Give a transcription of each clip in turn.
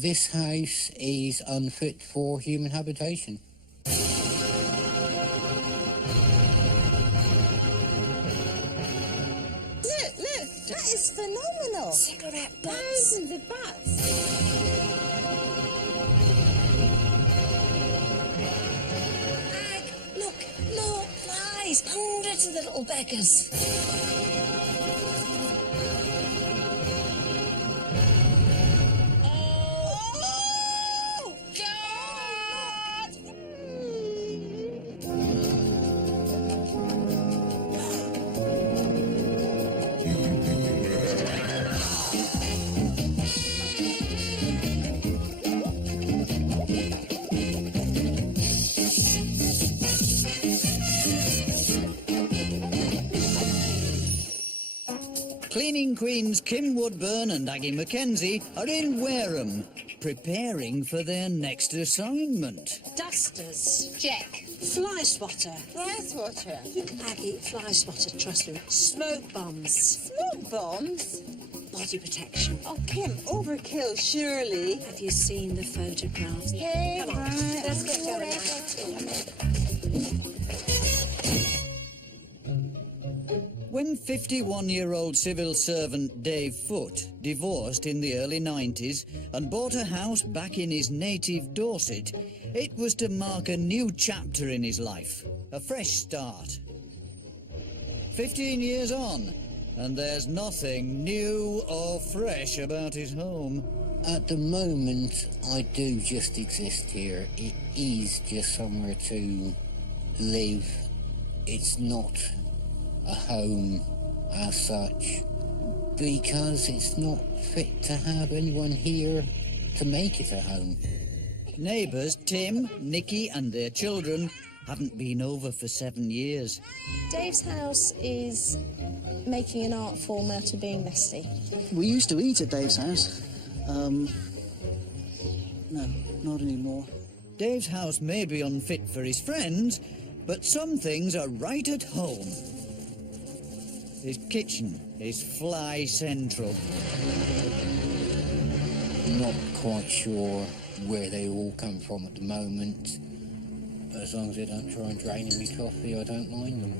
this house is unfit for human habitation. Look, that is phenomenal. Cigarette butts. Thousands of butts. Look, flies, hundreds of the little beggars. Oh, God! Cleaning Queens Kim Woodburn and Aggie Mackenzie are in Wareham, preparing for their next assignment. Dusters. Check. Fly spotter. Fly swatter. Aggie, fly spotter, trust me. Smoke bombs. Smoke bombs? Body protection. Oh, Kim, overkill, surely. Have you seen the photographs? Hey, Come on, right. let's get going. When 51-year-old civil servant Dave Foote divorced in the early 90s and bought a house back in his native Dorset, it was to mark a new chapter in his life, a fresh start. 15 years on, and there's nothing new or fresh about his home. At the moment, I do just exist here. It is just somewhere to live. It's not a home as such, because it's not fit to have anyone here to make it a home. Neighbours Tim, Nikki and their children haven't been over for 7 years. Dave's house is making an art form out of being messy. We used to eat at Dave's house. No, not anymore. Dave's house may be unfit for his friends, but some things are right at home. His kitchen is fly central. Not quite sure where they all come from at the moment. As long as they don't try and drain in me coffee, I don't mind them.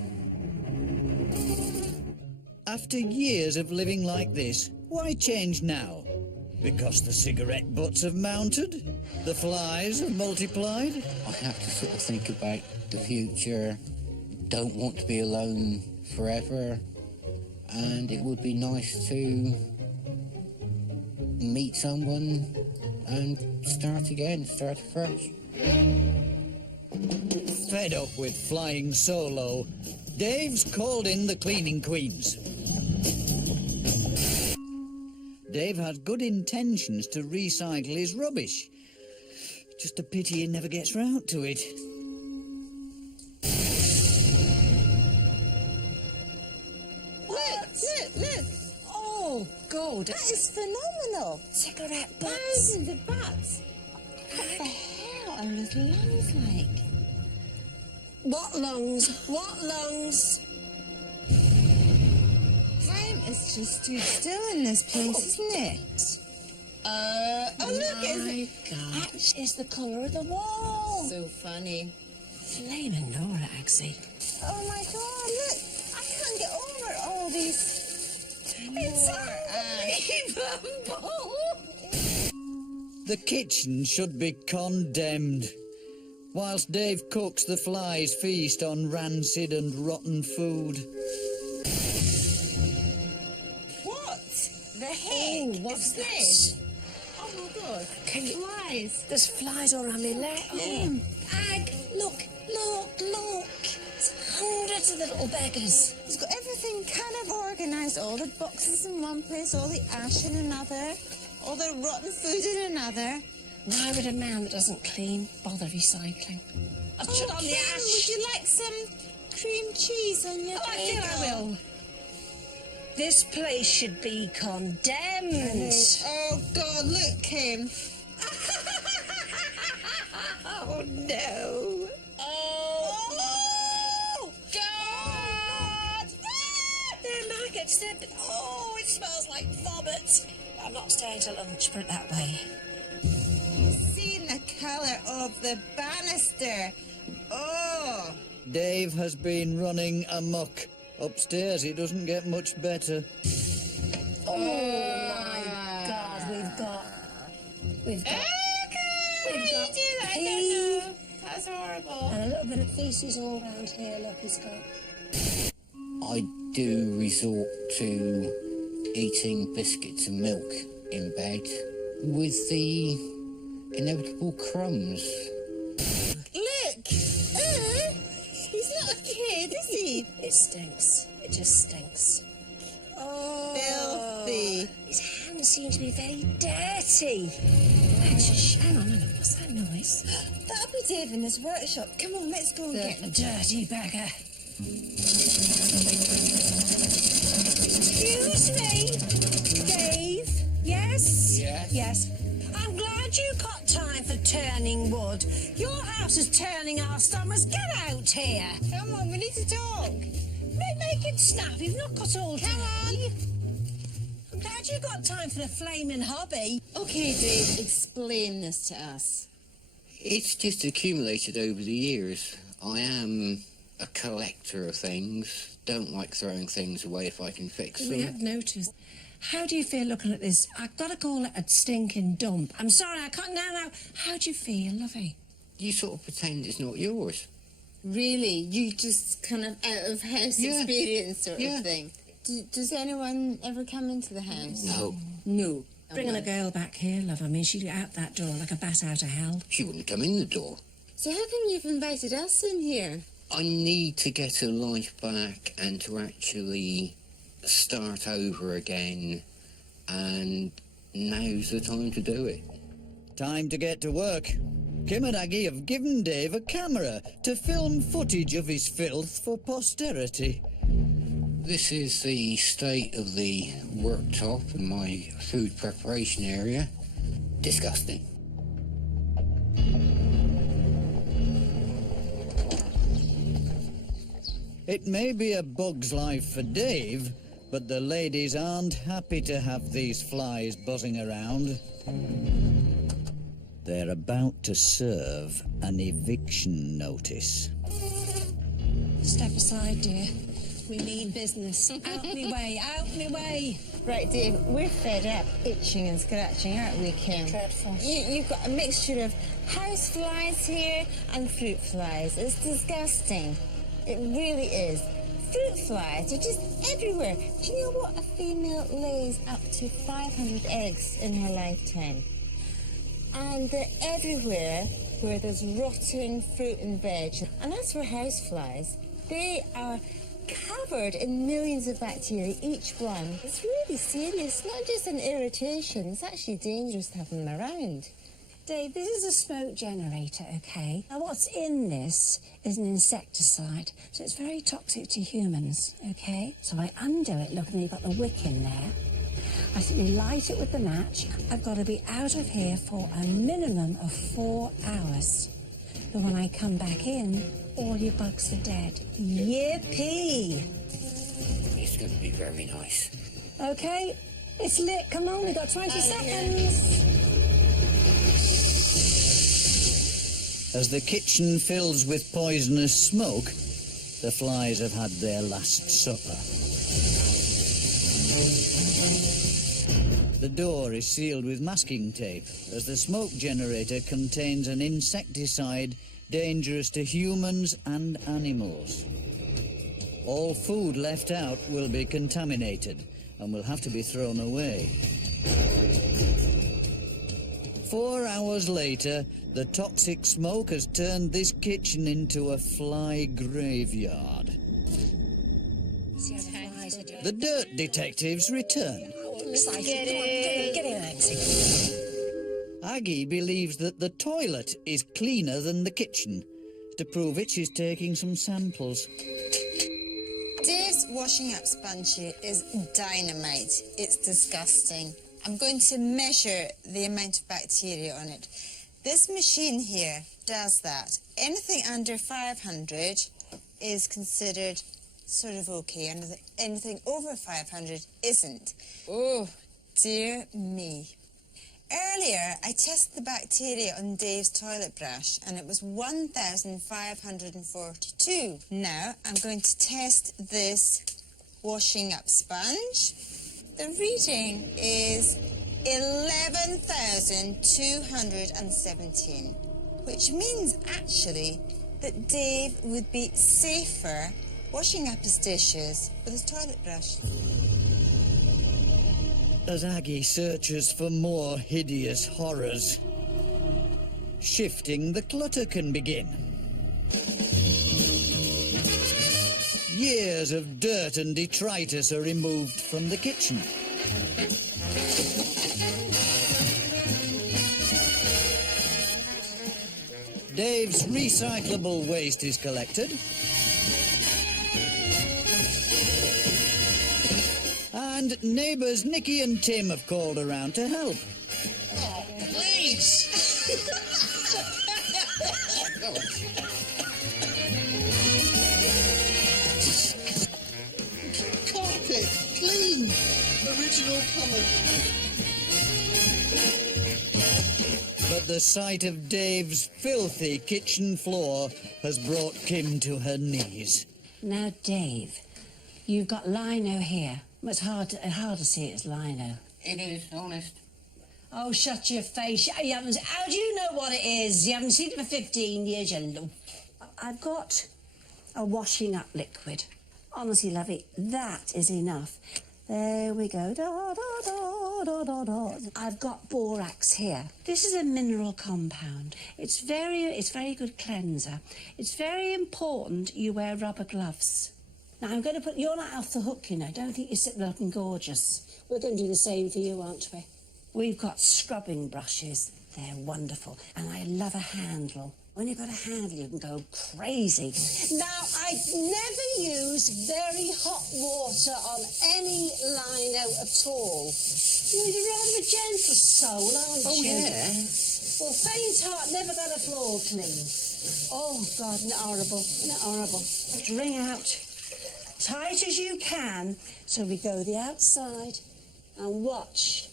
After years of living like this, why change now? Because the cigarette butts have mounted? The flies have multiplied? I have to sort of think about the future. Don't want to be alone forever. And it would be nice to meet someone and start again, start afresh. Fed up with flying solo, Dave's called in the cleaning queens. Dave has good intentions to recycle his rubbish. Just a pity he never gets round to it. Look. Oh, God. That is phenomenal. Cigarette butts. Thousands of butts. What the hell are those lungs like? What lungs? What lungs? Time is just too still in this place, isn't it? Oh, look, My God. It's the colour of the wall. so funny. Flaming Nora, Axie. Oh my God, look. I can't get over all these. It's unbelievable. The kitchen should be condemned. Whilst Dave cooks, the flies feast on rancid and rotten food. What the heck what's is this? this? Oh my God. Can you... Flies. There's flies all around my leg. Oh, Ag, look. It's hundreds of the little beggars. It's got everything kind of organised. All the boxes in one place, all the ash in another, all the rotten food in another. Why would a man that doesn't clean bother recycling? I've shut on the Kim, ash. would you like some cream cheese on your I think I will. This place should be condemned. Oh God, look, Kim. Oh no. Oh God! They're maggots. Oh, it smells like vomit. I'm not staying till lunch, put it that way. of the banister. Oh! Dave has been running amok. Upstairs, he doesn't get much better. Oh my God, we've got pee That's horrible. and a little bit of feces all round here. Look, he's got. I do resort to eating biscuits and milk in bed with the inevitable crumbs. Look! He's not a kid, is he? It stinks. It just stinks. Oh, Filthy. his hands seem to be very dirty. Hang on, what's that noise? That'll be Dave in his workshop. Come on, let's go and get him. Dirty beggar. Excuse me, Dave. Yes? Yes? Yes. I'm glad you got time for turning wood. Your house is turning our stomachs. Get out here. Come on, we need to talk. Make it snap. You've not got all day. Come on. I'm glad you got time for the flaming hobby. Okay, Dave, explain this to us. It's just accumulated over the years. I am a collector of things. Don't like throwing things away if I can fix We them. have noticed. How do you feel looking at this? I've got to call it a stinking dump. I'm sorry, I can't now. How do you feel, lovey? You sort of pretend it's not yours. Really? You just kind of out of house Yeah. experience sort Yeah. of thing? Does anyone ever come into the house? No, No. Bringing a girl back here, love. I mean, she'd get out that door like a bat out of hell. she wouldn't come in the door. So how come you've invited us in here? I need to get her life back and to actually start over again, and now's the time to do it. Time to get to work. Kim and Aggie have given Dave a camera to film footage of his filth for posterity. This is the state of the worktop in my food preparation area. Disgusting. It may be a bug's life for Dave, but the ladies aren't happy to have these flies buzzing around. They're about to serve an eviction notice. Step aside, dear. We mean business. Out me way, out me way. Right, Dave, we're fed up itching and scratching, aren't we, Kim? Dreadful. You've got a mixture of house flies here and fruit flies. It's disgusting. It really is. Fruit flies are just everywhere. Do you know what? A female lays up to 500 eggs in her lifetime. And they're everywhere where there's rotting fruit and veg. And as for house flies, they are covered in millions of bacteria, each one. It's really serious, not just an irritation. It's actually dangerous to have them around. Dave, this is a smoke generator, okay? Now, what's in this is an insecticide, so it's very toxic to humans, okay? So I undo it, look, and you've got the wick in there. I simply light it with the match. I've got to be out of here for a minimum of 4 hours. But when I come back in, all your bugs are dead. Yippee! It's going to be very nice. Okay, it's lit. Come on, we've got 20 seconds. As the kitchen fills with poisonous smoke, the flies have had their last supper. The door is sealed with masking tape, as the smoke generator contains an insecticide dangerous to humans and animals. All food left out will be contaminated and will have to be thrown away. 4 hours later, the toxic smoke has turned this kitchen into a fly graveyard. The dirt detectives return. Get in, Alexi. Aggie believes that the toilet is cleaner than the kitchen. To prove it, she's taking some samples. Dave's washing up sponge here is dynamite. It's disgusting. I'm going to measure the amount of bacteria on it. This machine here does that. Anything under 500 is considered sort of okay, and anything over 500 isn't. Oh, dear me. Earlier, I tested the bacteria on Dave's toilet brush, and it was 1,542. Now, I'm going to test this washing up sponge. The reading is 11,217, which means, actually, that Dave would be safer washing up his dishes with his toilet brush. As Aggie searches for more hideous horrors, shifting the clutter can begin. Years of dirt and detritus are removed from the kitchen. Dave's recyclable waste is collected. And neighbours Nicky and Tim have called around to help. Oh, please! Carpet, clean, original colour. But the sight of Dave's filthy kitchen floor has brought Kim to her knees. Now, Dave, you've got lino here. It's hard to see it's lino. It is, honest. Oh, shut your face. You haven't, how do you know what it is? You haven't seen it for 15 years, you lump. I've got a washing up liquid. Honestly, lovey, that is enough. There we go. Da, da, da, da, da, da. I've got borax here. This is a mineral compound. It's very good cleanser. It's very important you wear rubber gloves. Now, I'm going to put... You're not off the hook, you know. Don't think you're sitting there looking gorgeous. We're going to do the same for you, aren't we? We've got scrubbing brushes. They're wonderful. And I love a handle. When you've got a handle, you can go crazy. Now, I never use very hot water on any lino at all. You're rather a gentle soul, aren't you? Oh, yeah. Well, faint heart never got a floor clean. Oh, God, not horrible. Not horrible. Wring out tight as you can, so we go the outside and watch.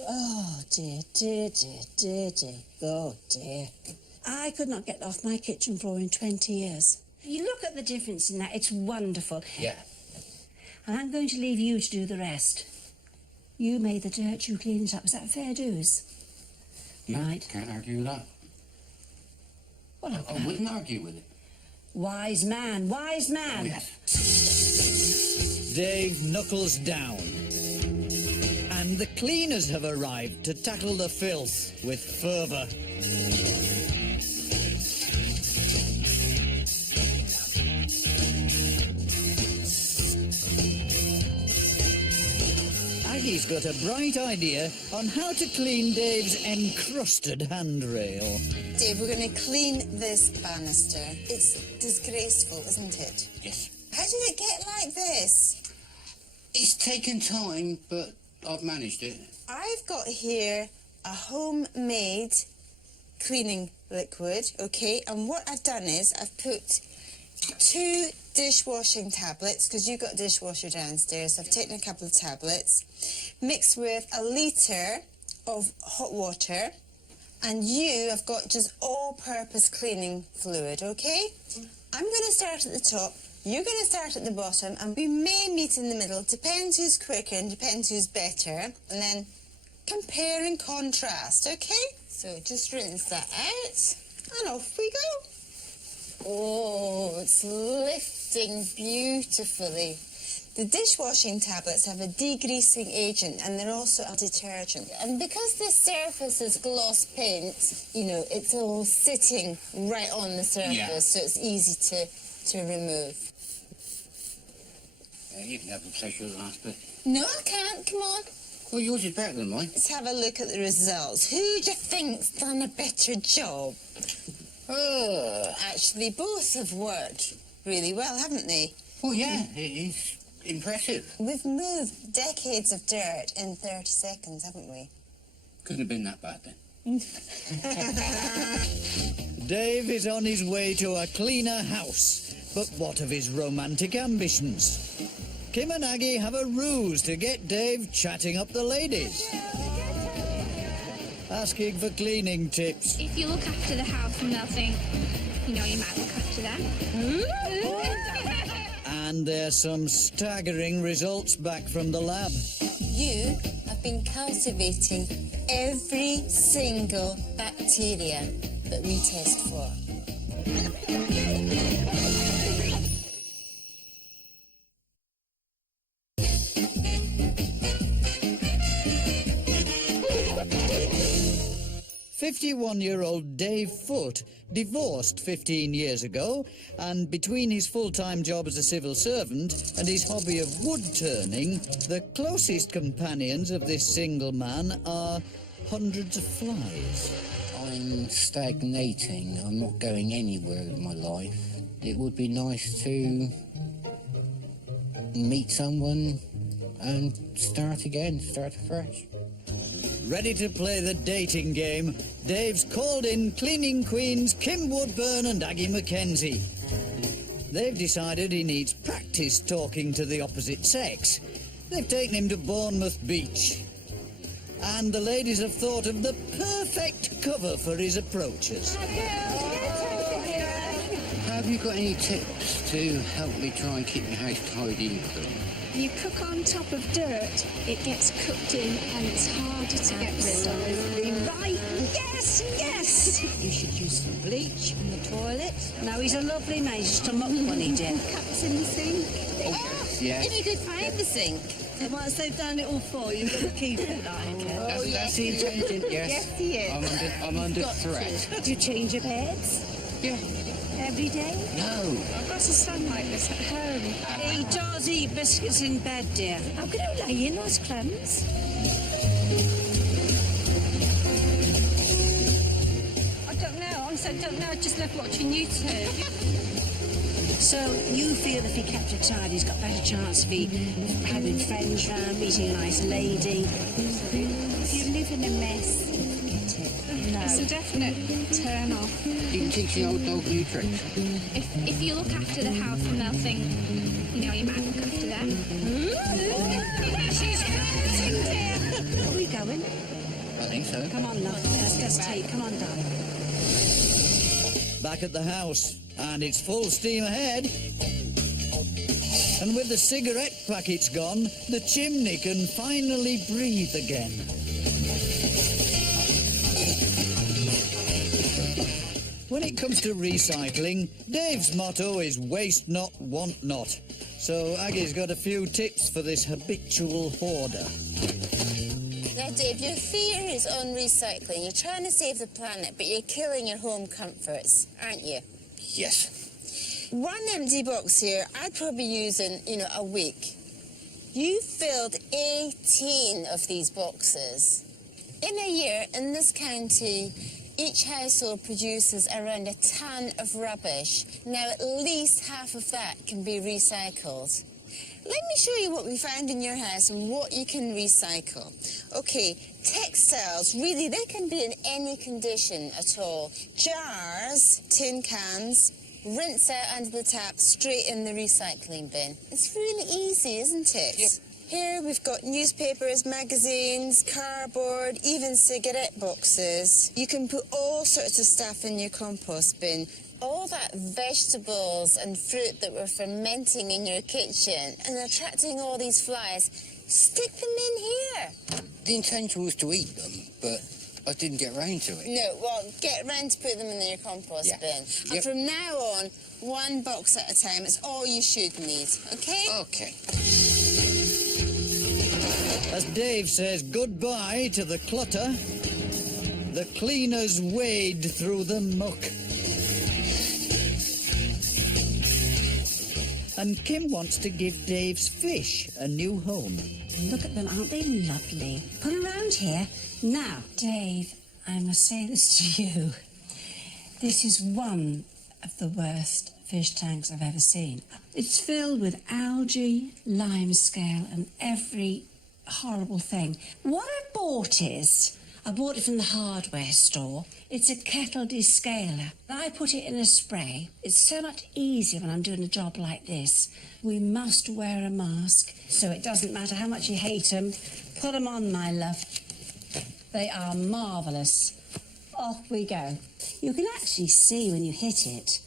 Oh, dear, dear, dear, dear, dear. Oh, dear. I could not get off my kitchen floor in 20 years. You look at the difference in that. It's wonderful. Yeah. And I'm going to leave you to do the rest. You made the dirt, you cleaned it up. Is that fair dues? Yeah, Right. Can't argue with that. Well, I wouldn't argue with it. wise man, wise man. Oh, yes. Dave knuckles down. And the cleaners have arrived to tackle the filth with fervour. Aggie's got a bright idea on how to clean Dave's encrusted handrail. Dave, we're going to clean this banister. It's disgraceful, isn't it? Yes. How did it get like this? It's taken time, but I've managed it. I've got here a homemade cleaning liquid, okay? And what I've done is I've put 2 dishwashing tablets, because you've got a dishwasher downstairs, so I've taken a couple of tablets, mixed with a litre of hot water, and you have got just all-purpose cleaning fluid, okay? I'm going to start at the top, you're going to start at the bottom, and we may meet in the middle. Depends who's quicker and depends who's better, and then compare and contrast, okay? So just rinse that out, and off we go. Oh, it's lifting beautifully. The dishwashing tablets have a degreasing agent, and they're also a detergent. And because this surface is gloss paint, you know, it's all sitting right on the surface, so it's easy to remove. You can have the pleasure of the last bit. No, I can't. Come on. Well, yours is better than mine. Let's have a look at the results. Who do you think's done a better job? Actually, both have worked really well, haven't they? Well, yeah, it is impressive. We've moved decades of dirt in 30 seconds, haven't we? Couldn't have been that bad then. Dave is on his way to a cleaner house. But what of his romantic ambitions? Kim and Aggie have a ruse to get Dave chatting up the ladies. asking for cleaning tips. If you look after the house, and they'll think, you know, you might look after them. And there's some staggering results back from the lab. You have been cultivating every single bacteria that we test for. 51-year-old Dave Foote divorced 15 years ago, and between his full-time job as a civil servant and his hobby of wood turning, the closest companions of this single man are hundreds of flies. I'm stagnating. I'm not going anywhere with my life. It would be nice to meet someone and start again, start afresh. Ready to play the dating game, Dave's called in cleaning queens Kim Woodburn and Aggie Mackenzie. They've decided he needs practice talking to the opposite sex. They've taken him to Bournemouth Beach. And the ladies have thought of the perfect cover for his approaches. Have you got any tips to help me try and keep my house tidy and clean? You cook on top of dirt, it gets cooked in and it's harder to get rid of. Right, yes, yes! You should use some bleach in the toilet. No, he's a lovely man, he's just a muck bunny, dear. Cups in the sink. Yeah. If you could find the sink. And once they've done it all for you, you've got to keep it like it. That's the intention, yes. Yes, he is. I'm under threat. Do you change your beds? Yeah. Every day? No. I've got a son like this at home. He does eat biscuits in bed, dear. How can I lay in those crumbs? I don't know, honestly, I don't know. I just love watching YouTube. So you feel if he kept it tidy, he's got a better chance of having friends round, meeting a nice lady. If you live in a mess, Forget it. No. it's a definite turn off. You can teach the old dog new tricks. If you look after the house, and they'll think, you know, you might look after them. She's hurting, dear. Are we going? I think so. Come on, love. Let's take. Come on, darling. Back at the house, and it's full steam ahead. And with the cigarette packets gone, the chimney can finally breathe again. When it comes to recycling, Dave's motto is waste not, want not. So Aggie's got a few tips for this habitual hoarder. Now, Dave, your fear is on recycling. You're trying to save the planet, but you're killing your home comforts, aren't you? Yes. One empty box here, I'd probably use in, a week. You filled 18 of these boxes. In a year, in this county, each household produces around a ton of rubbish. Now, at least half of that can be recycled. Let me show you what we found in your house and what you can recycle. Okay, textiles, really, they can be in any condition at all. Jars, tin cans, rinse out under the tap, straight in the recycling bin. It's really easy, isn't it? Yep. Here we've got newspapers, magazines, cardboard, even cigarette boxes. You can put all sorts of stuff in your compost bin. All that vegetables and fruit that were fermenting in your kitchen and attracting all these flies, stick them in here. The intention was to eat them, but I didn't get round to it. No, well, get round to put them in your compost bin. And Yep. from now on, one box at a time. It's all you should need, okay? Okay. As Dave says goodbye to the clutter, the cleaners wade through the muck. And Kim wants to give Dave's fish a new home. Look at them, aren't they lovely? Come around here. Now, Dave, I must say this to you. This is one of the worst fish tanks I've ever seen. It's filled with algae, limescale, and every horrible thing. What I bought I bought it from the hardware store. It's a kettle descaler. I put it in a spray. It's so much easier when I'm doing a job like this. We must wear a mask, so it doesn't matter how much you hate them. Put them on, my love. They are marvellous. Off we go. You can actually see when you hit it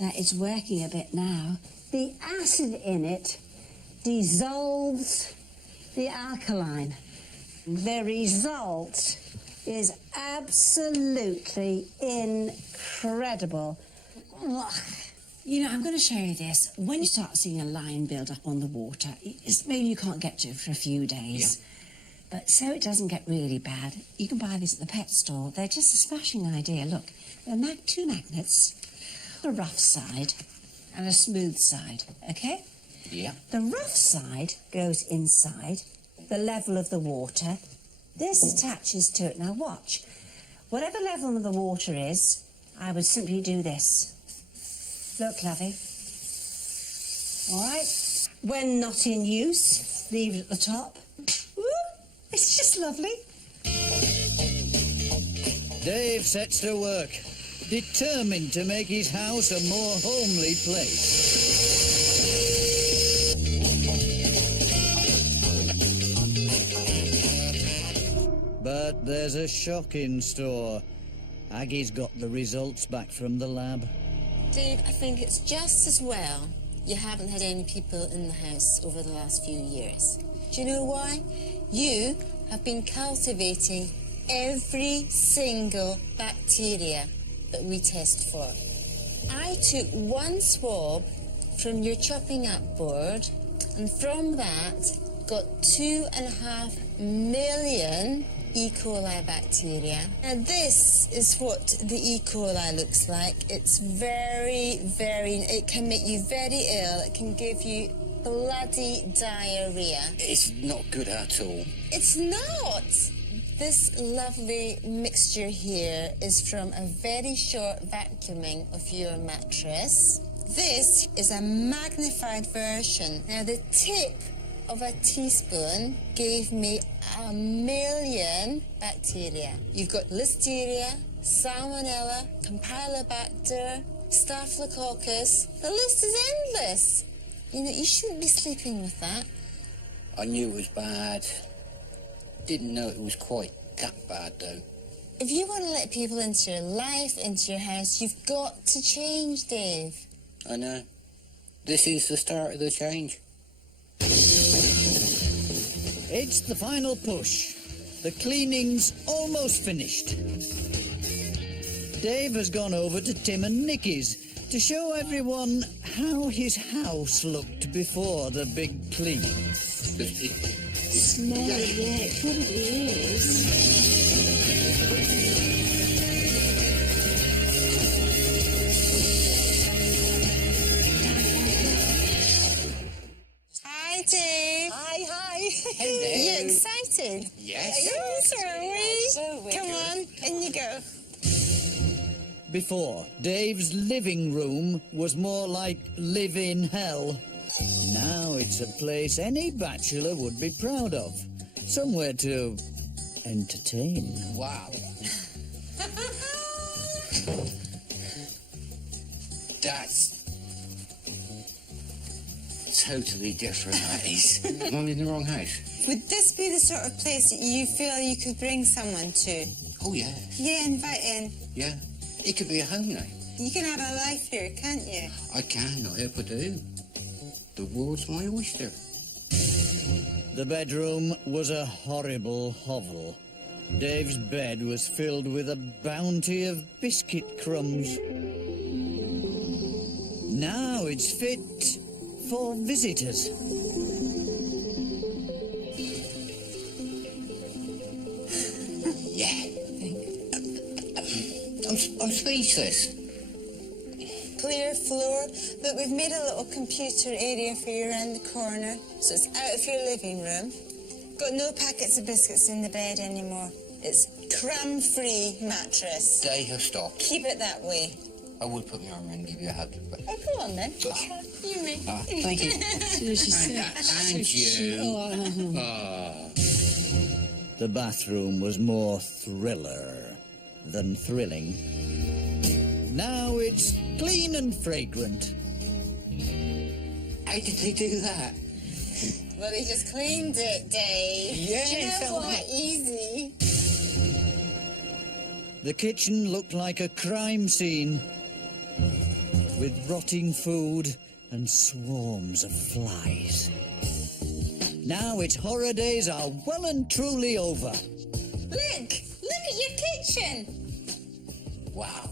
that it's working a bit now. The acid in it dissolves the alkaline. The result is absolutely incredible. Ugh. You know, I'm going to show you this. When you start seeing a line build up on the water, maybe you can't get to it for a few days. Yeah. But so it doesn't get really bad, you can buy these at the pet store. They're just a smashing idea. Look, they're two magnets, a rough side and a smooth side, okay? Yeah. The rough side goes inside the level of the water. This attaches to it. Now watch. Whatever level of the water is, I would simply do this. Look, lovey. All right? When not in use, leave it at the top. Woo! It's just lovely. Dave sets to work, determined to make his house a more homely place. But there's a shock in store. Aggie's got the results back from the lab. Dave, I think it's just as well you haven't had any people in the house over the last few years. Do you know why? You have been cultivating every single bacteria that we test for. I took one swab from your chopping up board, and from that got 2.5 million E. coli bacteria. Now this is what the E. coli looks like. It's it can make you very ill. It can give you bloody diarrhea. It's not good at all. It's not. This lovely mixture here is from a very short vacuuming of your mattress. This is a magnified version. Now the tip of a teaspoon gave me 1 million bacteria. You've got Listeria, Salmonella, Campylobacter, Staphylococcus. The list is endless. You know, you shouldn't be sleeping with that. I knew it was bad. Didn't know it was quite that bad, though. If you want to let people into your life, into your house, you've got to change, Dave. I know. This is the start of the change. It's the final push. The cleaning's almost finished. Dave has gone over to Tim and Nicky's to show everyone how his house looked before the big clean. Smell it, what it is. Hi, Dave. Hi. Hello. You excited? Yes. Yes, are we? So we're Come good. on, in you go. Before, Dave's living room was more like live-in hell. Now it's a place any bachelor would be proud of. Somewhere to entertain. Wow. That's totally different, that is. Am I in the wrong house? Would this be the sort of place that you feel you could bring someone to? Oh, yeah. Yeah, invite in. Yeah. It could be a home now. You can have a life here, can't you? I can, I hope I do. The world's my oyster. The bedroom was a horrible hovel. Dave's bed was filled with a bounty of biscuit crumbs. Now it's fit for visitors. Yeah. I'm speechless. Clear floor. Look, we've made a little computer area for you around the corner, so it's out of your living room. Got no packets of biscuits in the bed anymore. It's crumb-free mattress. They have stopped. Keep it that way. I would put my arm around and give you a hug. But... Oh, come on then. You may. Thank you. And you. The bathroom was more thriller than thrilling. Now it's clean and fragrant. How did they do that? Well, he just cleaned it, Dave. Yeah, Do you it know felt what? like- Easy. The kitchen looked like a crime scene, with rotting food and swarms of flies. Now its horror days are well and truly over. Look at your kitchen. Wow.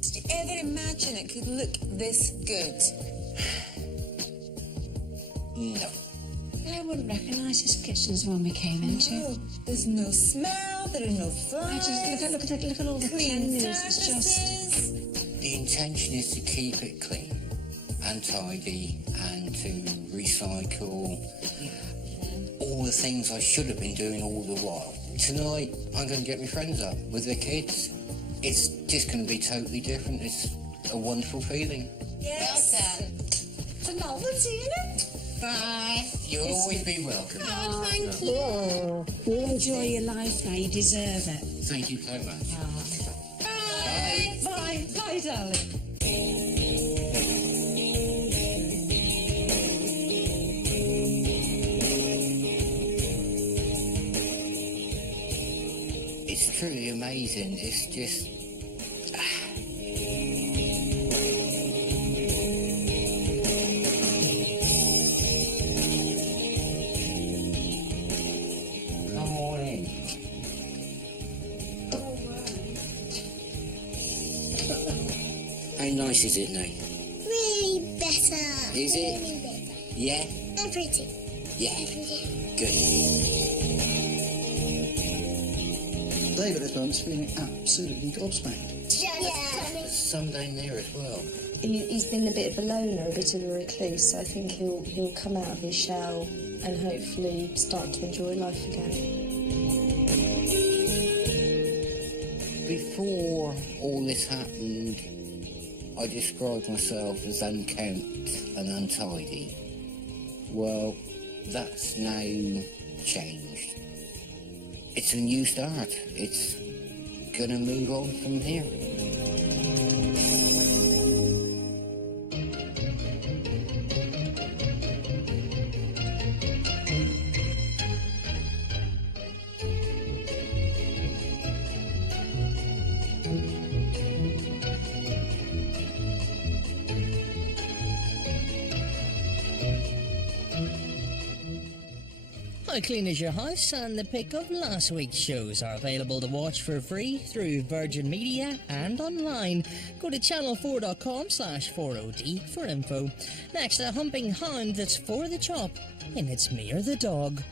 Did you ever imagine it could look this good? No. I wouldn't recognise this kitchen as one we came into. No, there's no smell, there are no I flies. just look at all the clean cleanliness. It's just surfaces. The intention is to keep it clean and tidy and to recycle all the things I should have been doing all the while. Tonight, I'm going to get my friends up with their kids. It's just going to be totally different. It's a wonderful feeling. Yes. Well done. It's a novelty, isn't it? Bye. You'll always be welcome. Oh, thank you. oh, you enjoy your life now. You deserve it. Thank you so much. Bye. Bye, bye, darling. It's truly amazing. It's just... Come on in. How nice is it now? Really better. Is it? Really better. Yeah? And pretty. Yeah. Good. Dave at this moment is feeling absolutely gobsmacked. Yeah. Some down there as well. He's been a bit of a loner, a bit of a recluse, so I think he'll come out of his shell and hopefully start to enjoy life again. Before all this happened, I described myself as unkempt and untidy. Well, that's now changed. It's a new start. It's gonna move on from here. How Clean Is Your House and the pick of last week's shows are available to watch for free through Virgin Media and online. Go to channel4.com/40D for info. Next, a humping hound that's for the chop, and it's me or the dog.